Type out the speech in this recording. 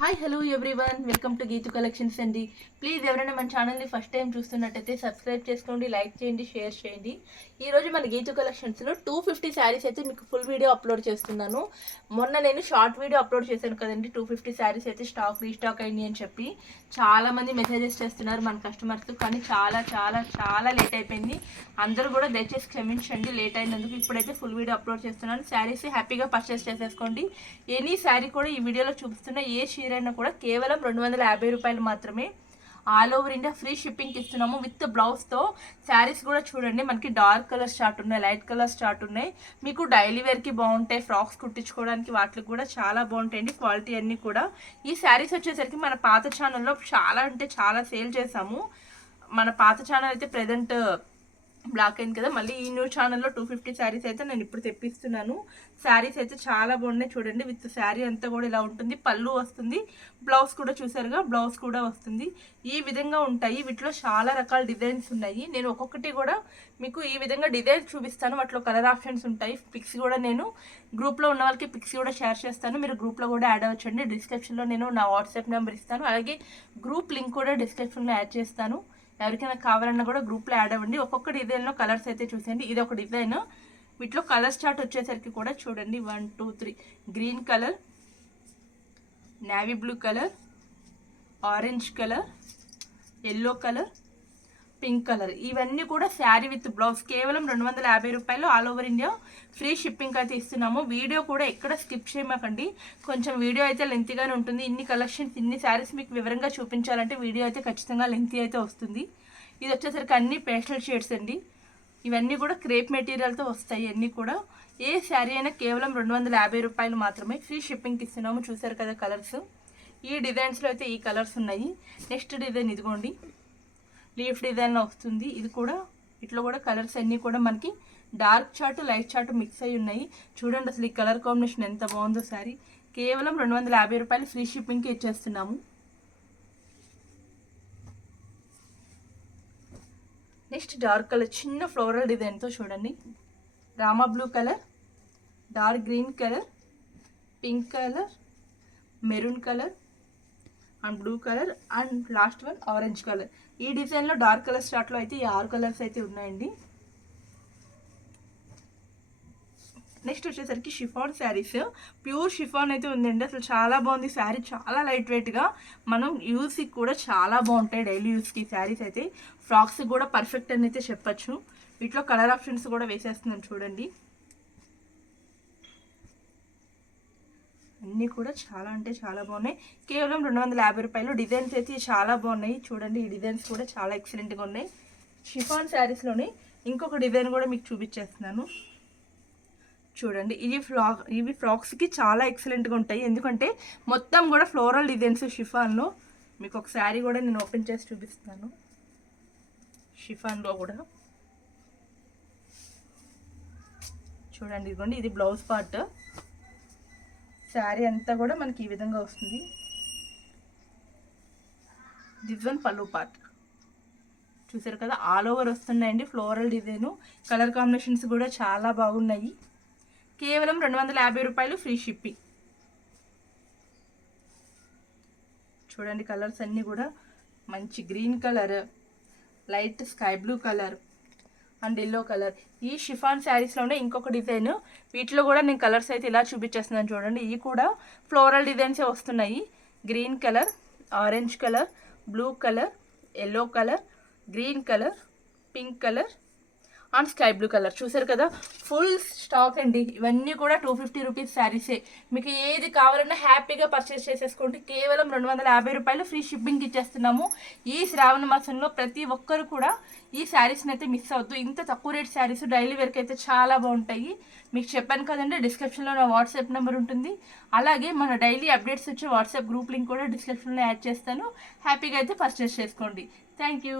Hi hello everyone, welcome to Geetu collections అండి. Please ఎవరైనా మన ఛానల్ని ఫస్ట్ టైం చూస్తున్నట్టయితే సబ్స్క్రైబ్ చేసుకోండి, లైక్ చేయండి, షేర్ చేయండి. ఈరోజు మన గీతు కలెక్షన్స్లో 250 శారీస్ అయితే మీకు ఫుల్ వీడియో అప్లోడ్ చేస్తున్నాను. మొన్న నేను షార్ట్ వీడియో అప్లోడ్ చేశాను కదండి, 250 శారీస్ అయితే రీస్టాక్ అయింది అని చెప్పి చాలామంది మెసేజెస్ చేస్తున్నారు మన కస్టమర్స్. కానీ చాలా చాలా చాలా లేట్ అయిపోయింది. అందరూ కూడా దయచేసి క్షమించండి లేట్ అయినందుకు. ఇప్పుడైతే ఫుల్ వీడియో అప్లోడ్ చేస్తున్నాను. శారీస్ హ్యాపీగా పర్చేస్ చేసేసుకోండి. ఎనీ శారీ కూడా ఈ వీడియోలో చూపిస్తున్న ఏ అయినా కూడా కేవలం 250 రూపాయలు మాత్రమే. All over India free shipping ఇస్తున్నాము విత్ బ్లౌజ్తో. శారీస్ కూడా చూడండి, మనకి డార్క్ కలర్ స్టార్ట్ ఉన్నాయి, లైట్ కలర్ స్టార్ట్ ఉన్నాయి. మీకు డైలీ వేర్కి బాగుంటాయి, ఫ్రాక్స్ కుట్టించుకోవడానికి వాటికి కూడా చాలా బాగుంటాయండి. క్వాలిటీ అన్నీ కూడా. ఈ శారీస్ వచ్చేసరికి మన పాత ఛానల్లో చాలా అంటే చాలా సేల్ చేసాము. మన పాత ఛానల్ అయితే ప్రెజెంట్ బ్లాక్ అయింది కదా, మళ్ళీ ఈ న్యూ ఛానల్లో 250 శారీస్ అయితే నేను ఇప్పుడు తెప్పిస్తున్నాను. శారీస్ అయితే చాలా బాగున్నాయి చూడండి. విత్ శారీ అంతా కూడా ఇలా ఉంటుంది, పళ్ళు వస్తుంది, బ్లౌజ్ కూడా చూసారుగా, బ్లౌజ్ కూడా వస్తుంది. ఈ విధంగా ఉంటాయి. వీటిలో చాలా రకాల డిజైన్స్ ఉన్నాయి. నేను ఒక్కొక్కటి కూడా మీకు ఈ విధంగా డిజైన్స్ చూపిస్తాను. వాటిలో కలర్ ఆప్షన్స్ ఉంటాయి. పిక్స్ కూడా నేను గ్రూప్లో ఉన్న వాళ్ళకి పిక్స్ కూడా షేర్ చేస్తాను. మీరు గ్రూప్లో కూడా యాడ్ అవ్వచ్చండి. డిస్క్రిప్షన్లో నేను నా వాట్సాప్ నెంబర్ ఇస్తాను, అలాగే గ్రూప్ లింక్ కూడా డిస్క్రిప్షన్లో యాడ్ చేస్తాను. ఎవరికైనా కావాలన్నా కూడా గ్రూప్లో యాడ్ అవ్వండి. ఒక్కొక్క డిజైన్లో కలర్స్ అయితే చూసేయండి. ఇది ఒక డిజైన్. వీటిలో కలర్ స్టార్ట్ వచ్చేసరికి కూడా చూడండి, 1 2 3 green colour, navy blue colour, orange colour, yellow colour, pink colour. ఇవన్నీ కూడా శారీ విత్ బ్లౌజ్ కేవలం 250 రూపాయలు. All over India free shipping అయితే ఇస్తున్నాము. వీడియో కూడా ఎక్కడ స్కిప్ చేయమాకండి. కొంచెం వీడియో అయితే లెంతీగానే ఉంటుంది. ఇన్ని కలెక్షన్స్, ఇన్ని శారీస్ మీకు వివరంగా చూపించాలంటే వీడియో అయితే ఖచ్చితంగా లెంతీ అయితే వస్తుంది. ఇది వచ్చేసరికి అన్ని పేస్టల్ షేడ్స్ అండి. ఇవన్నీ కూడా క్రేప్ మెటీరియల్తో వస్తాయి. అన్నీ కూడా ఏ శారీ అయినా కేవలం 250 రూపాయలు మాత్రమే. ఫ్రీ షిప్పింగ్కి ఇస్తున్నాము. చూసారు కదా కలర్స్. ఈ డిజైన్స్లో అయితే ఈ కలర్స్ ఉన్నాయి. నెక్స్ట్ డిజైన్ ఇదిగోండి, లీఫ్ డిజైన్ వస్తుంది. ఇది కూడా ఇట్లా కూడా కలర్స్ అన్నీ కూడా మనకి dark chart, light chart mix అయి ఉన్నాయి. చూడండి అసలు ఈ కలర్ కాంబినేషన్ ఎంత బాగుందో. శారీ కేవలం 250 రూపాయలు ఫ్రీ షిప్పింగ్కి ఇచ్చేస్తున్నాము. నెక్స్ట్ డార్క్ కలర్, చిన్న ఫ్లోరల్ డిజైన్తో చూడండి. Rama blue colour, dark green colour, pink colour, maroon colour and blue colour and last one orange colour. ఈ డిజైన్లో డార్క్ కలర్ స్టార్ట్లో అయితే ఈ 6 కలర్స్ అయితే ఉన్నాయండి. నెక్స్ట్ వచ్చేసరికి షిఫాన్ శారీస్. ప్యూర్ షిఫాన్ అయితే ఉందండి. అసలు చాలా బాగుంది శారీ. చాలా లైట్ వెయిట్గా, మనం యూస్కి కూడా చాలా బాగుంటాయి. డైలీ యూస్కి శారీస్ అయితే ఫ్రాక్స్కి కూడా పర్ఫెక్ట్ అని అయితే చెప్పచ్చు. వీటిలో కలర్ ఆప్షన్స్ కూడా వేసేస్తున్నాను చూడండి. అన్నీ కూడా చాలా అంటే చాలా బాగున్నాయి. కేవలం 250 రూపాయలు. డిజైన్స్ అయితే చాలా బాగున్నాయి చూడండి. ఈ డిజైన్స్ కూడా చాలా ఎక్సలెంట్గా ఉన్నాయి. షిఫాన్ శారీస్లోనే ఇంకొక డిజైన్ కూడా మీకు చూపించేస్తున్నాను చూడండి. ఇవి ఫ్రాక్స్కి చాలా ఎక్సలెంట్గా ఉంటాయి. ఎందుకంటే మొత్తం కూడా ఫ్లోరల్ డిజైన్స్ షిఫాన్లో. మీకు ఒక శారీ కూడా నేను ఓపెన్ చేసి చూపిస్తాను. షిఫాన్లో కూడా చూడండి. ఇదిగోండి, ఇది బ్లౌజ్ పార్ట్. శారీ అంతా కూడా మనకి ఈ విధంగా వస్తుంది. దిస్ వన్ పళ్ళు పార్ట్. చూసారు కదా, ఆల్ ఓవర్ వస్తున్నాయండి ఫ్లోరల్ డిజైను. కలర్ కాంబినేషన్స్ కూడా చాలా బాగున్నాయి. కేవలం 250 రూపాయలు ఫ్రీ షిప్పింగ్. చూడండి కలర్స్ అన్నీ కూడా మంచి green colour, light sky blue colour and yellow colour. ఈ షిఫాన్ శారీస్లోనే ఇంకొక డిజైన్. వీటిలో కూడా నేను కలర్స్ అయితే ఇలా చూపించేస్తున్నాను చూడండి. ఇవి కూడా ఫ్లోరల్ డిజైన్సే వస్తున్నాయి. Green colour, orange colour, blue colour, yellow colour, green colour, pink colour and sky blue colour. చూసారు కదా, ఫుల్ స్టాక్ అండి. ఇవన్నీ కూడా 250 రూపీస్ శారీసే. మీకు ఏది కావాలన్నా హ్యాపీగా పర్చేస్ చేసేసుకోండి. కేవలం 250 రూపాయలు ఫ్రీ షిప్పింగ్ ఇచ్చేస్తున్నాము. ఈ శ్రావణ మాసంలో ప్రతి ఒక్కరు కూడా ఈ శారీస్ని అయితే మిస్ అవద్దు. ఇంత తక్కువ రేట్ శారీస్ డైలీ వేర్కి అయితే చాలా బాగుంటాయి. మీకు చెప్పాను కదండి, డిస్క్రిప్షన్లో నా వాట్సాప్ నెంబర్ ఉంటుంది. అలాగే మన డైలీ అప్డేట్స్ వచ్చే వాట్సాప్ గ్రూప్ లింక్ కూడా డిస్క్రిప్షన్లో యాడ్ చేస్తాను. హ్యాపీగా అయితే పర్చేస్ చేసుకోండి. Thank you.